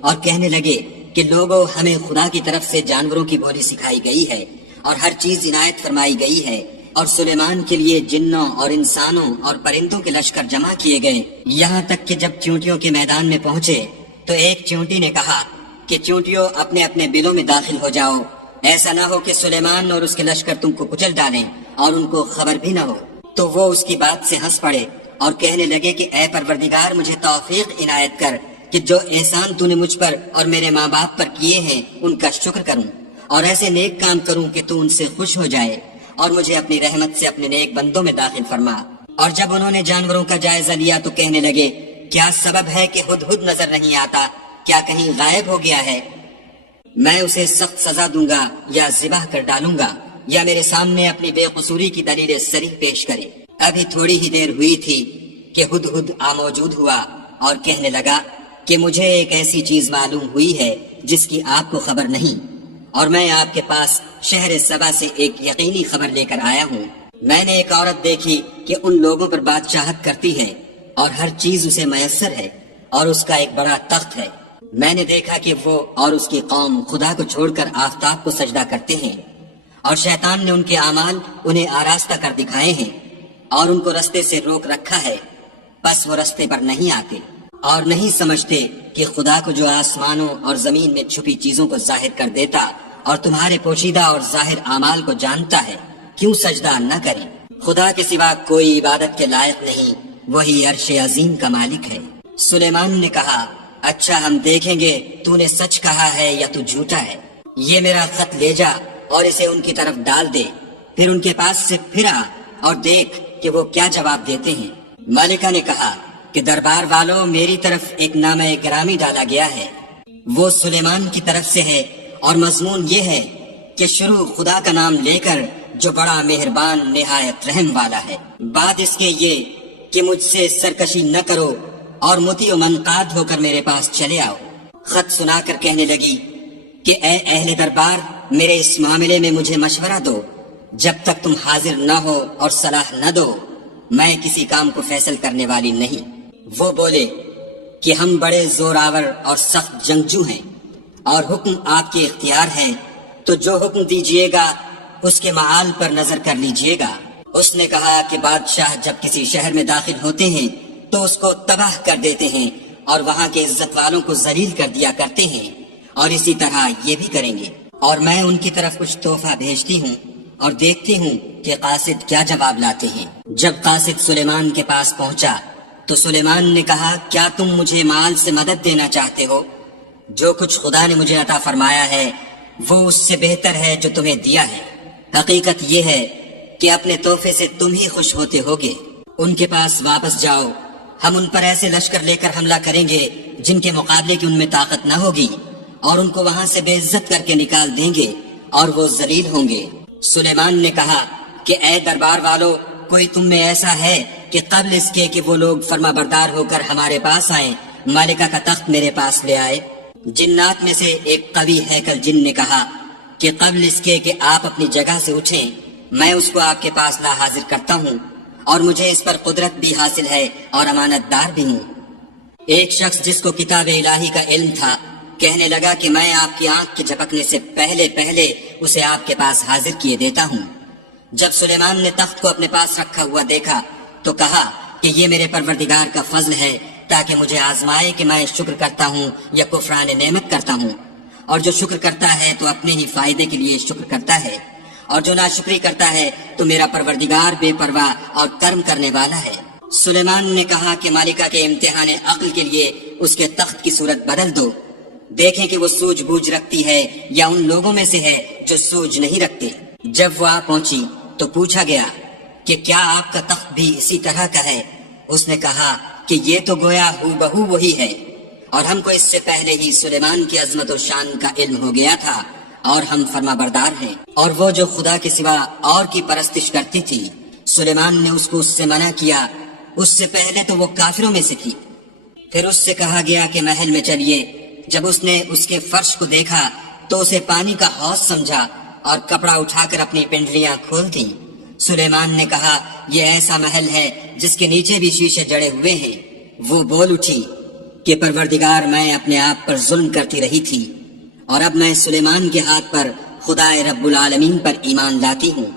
اور کہنے لگے کہ لوگوں، ہمیں خدا کی طرف سے جانوروں کی بولی سکھائی گئی ہے اور ہر چیز عنایت فرمائی گئی ہے، اور سلیمان کے لیے جنوں اور انسانوں اور پرندوں کے لشکر جمع کیے گئے، یہاں تک کہ جب چیونٹیوں کے میدان میں پہنچے تو ایک چیونٹی نے کہا کہ چیونٹیوں اپنے اپنے بلوں میں داخل ہو جاؤ، ایسا نہ ہو کہ سلیمان اور اس کے لشکر تم کو کچل ڈالیں اور ان کو خبر بھی نہ ہو۔ تو وہ اس کی بات سے ہنس پڑے اور کہنے لگے کہ اے پروردگار، مجھے توفیق عنایت کر کہ جو احسان تو نے مجھ پر اور میرے ماں باپ پر کیے ہیں ان کا شکر کروں، اور ایسے نیک کام کروں کہ تو ان سے خوش ہو جائے، اور مجھے اپنی رحمت سے اپنے نیک بندوں میں داخل فرما۔ اور جب انہوں نے جانوروں کا جائزہ لیا تو کہنے لگے، کیا سبب ہے کہ ہدہد نظر نہیں آتا؟ کیا کہیں غائب ہو گیا ہے؟ میں اسے سخت سزا دوں گا یا ذبح کر ڈالوں گا، یا میرے سامنے اپنی بے قصوری کی دلیل صریح پیش کرے۔ ابھی تھوڑی ہی دیر ہوئی تھی کہ ہدہد موجود ہوا اور کہنے لگا کہ مجھے ایک ایسی چیز معلوم ہوئی ہے جس کی آپ کو خبر نہیں، اور میں آپ کے پاس شہر سبا سے ایک یقینی خبر لے کر آیا ہوں۔ میں نے ایک عورت دیکھی کہ ان لوگوں پر بادشاہت کرتی ہے اور ہر چیز اسے میسر ہے، اور اس کا ایک بڑا تخت ہے۔ میں نے دیکھا کہ وہ اور اس کی قوم خدا کو چھوڑ کر آفتاب کو سجدہ کرتے ہیں، اور شیطان نے ان کے اعمال انہیں آراستہ کر دکھائے ہیں اور ان کو رستے سے روک رکھا ہے، پس وہ رستے پر نہیں آتے اور نہیں سمجھتے کہ خدا کو جو آسمانوں اور زمین میں چھپی چیزوں کو ظاہر کر دیتا اور تمہارے پوشیدہ اور ظاہر اعمال کو جانتا ہے، کیوں سجدہ نہ کریں؟ خدا کے سوا کوئی عبادت کے لائق نہیں، وہی عرش عظیم کا مالک ہے۔ سلیمان نے کہا، اچھا ہم دیکھیں گے تو نے سچ کہا ہے یا تو جھوٹا ہے۔ یہ میرا خط لے جا اور اسے ان کی طرف ڈال دے، پھر ان کے پاس سے پھر آ اور دیکھ کہ وہ کیا جواب دیتے ہیں۔ ملکہ نے کہا کہ دربار والوں، میری طرف ایک نامہ گرامی ڈالا گیا ہے، وہ سلیمان کی طرف سے ہے، اور مضمون یہ ہے کہ شروع خدا کا نام لے کر جو بڑا مہربان نہایت رحم والا ہے۔ بات اس کے یہ کہ مجھ سے سرکشی نہ کرو اور مطیع و منقاد ہو کر میرے پاس چلے آؤ۔ خط سنا کر کہنے لگی کہ اے اہل دربار، میرے اس معاملے میں مجھے مشورہ دو، جب تک تم حاضر نہ ہو اور صلاح نہ دو میں کسی کام کو فیصل کرنے والی نہیں۔ وہ بولے کہ ہم بڑے زوراور اور سخت جنگجو ہیں، اور حکم آپ کے اختیار ہے، تو جو حکم دیجئے گا اس کے معال پر نظر کر لیجئے گا۔ اس نے کہا کہ بادشاہ جب کسی شہر میں داخل ہوتے ہیں تو اس کو تباہ کر دیتے ہیں اور وہاں کے عزت والوں کو ذلیل کر دیا کرتے ہیں، اور اسی طرح یہ بھی کریں گے۔ اور میں ان کی طرف کچھ تحفہ بھیجتی ہوں اور دیکھتی ہوں کہ قاصد کیا جواب لاتے ہیں۔ جب قاصد سلیمان کے پاس پہنچا تو سلیمان نے کہا، کیا تم مجھے مال سے مدد دینا چاہتے ہو؟ جو کچھ خدا نے مجھے عطا فرمایا ہے وہ اس سے بہتر ہے جو تمہیں دیا ہے۔ حقیقت یہ ہے کہ اپنے تحفے سے تم ہی خوش ہوتے ہوگے۔ ان کے پاس واپس جاؤ، ہم ان پر ایسے لشکر لے کر حملہ کریں گے جن کے مقابلے کی ان میں طاقت نہ ہوگی، اور ان کو وہاں سے بے عزت کر کے نکال دیں گے اور وہ ذلیل ہوں گے۔ سلیمان نے کہا کہ اے دربار والو، کوئی تم میں ایسا ہے کہ قبل اس کے کہ وہ لوگ فرما بردار ہو کر ہمارے پاس آئیں، مالکہ کا تخت میرے پاس لے آئے؟ جنات میں سے ایک قوی ہیکل جن نے کہا کہ قبل اس کے کہ آپ اپنی جگہ سے اٹھیں میں اس کو آپ کے پاس لا حاضر کرتا ہوں، اور مجھے اس پر قدرت بھی حاصل ہے اور امانت دار بھی ہوں۔ ایک شخص جس کو کتاب الہی کا علم تھا کہنے لگا کہ میں آپ کی آنکھ کے جھپکنے سے پہلے اسے آپ کے پاس حاضر کیے دیتا ہوں۔ جب سلیمان نے تخت کو اپنے پاس رکھا ہوا دیکھا تو کہا کہ یہ میرے پروردگار کا فضل ہے تاکہ مجھے آزمائے کہ میں شکر کرتا ہوں یا کفران نعمت کرتا ہوں، اور جو شکر کرتا ہے تو اپنے ہی فائدے کے لیے شکر کرتا ہے، اور جو ناشکری کرتا ہے تو میرا پروردگار بے پرواہ اور کرم کرنے والا ہے۔ سلیمان نے کہا کہ مالکہ کے امتحان عقل کے لیے اس کے تخت کی صورت بدل دو، دیکھیں کہ وہ سوجھ بوجھ رکھتی ہے یا ان لوگوں میں سے ہے جو سوجھ نہیں رکھتے۔ جب وہ آ پہنچی تو پوچھا گیا کہ کیا آپ کا تخت بھی اسی طرح کا ہے؟ اس نے کہا کہ یہ تو گویا ہو بہو وہی ہے، اور ہم کو اس سے پہلے ہی سلیمان کی عظمت و شان کا علم ہو گیا تھا، اور ہم فرما بردار ہیں۔ اور وہ جو خدا کے سوا اور کی پرستش کرتی تھی، سلیمان نے اس کو اس سے منع کیا، اس سے پہلے تو وہ کافروں میں سے تھی۔ پھر اس سے کہا گیا کہ محل میں چلیے۔ جب اس نے اس کے فرش کو دیکھا تو اسے پانی کا حوض سمجھا اور کپڑا اٹھا کر اپنی پنڈلیاں کھول دیں۔ سلیمان نے کہا یہ ایسا محل ہے جس کے نیچے بھی شیشے جڑے ہوئے ہیں۔ وہ بول اٹھی کہ کہ پروردگار میں اپنے آپ پر ظلم کرتی رہی تھی، اور اب میں سلیمان کے ہاتھ پر خدا رب العالمین پر ایمان لاتی ہوں۔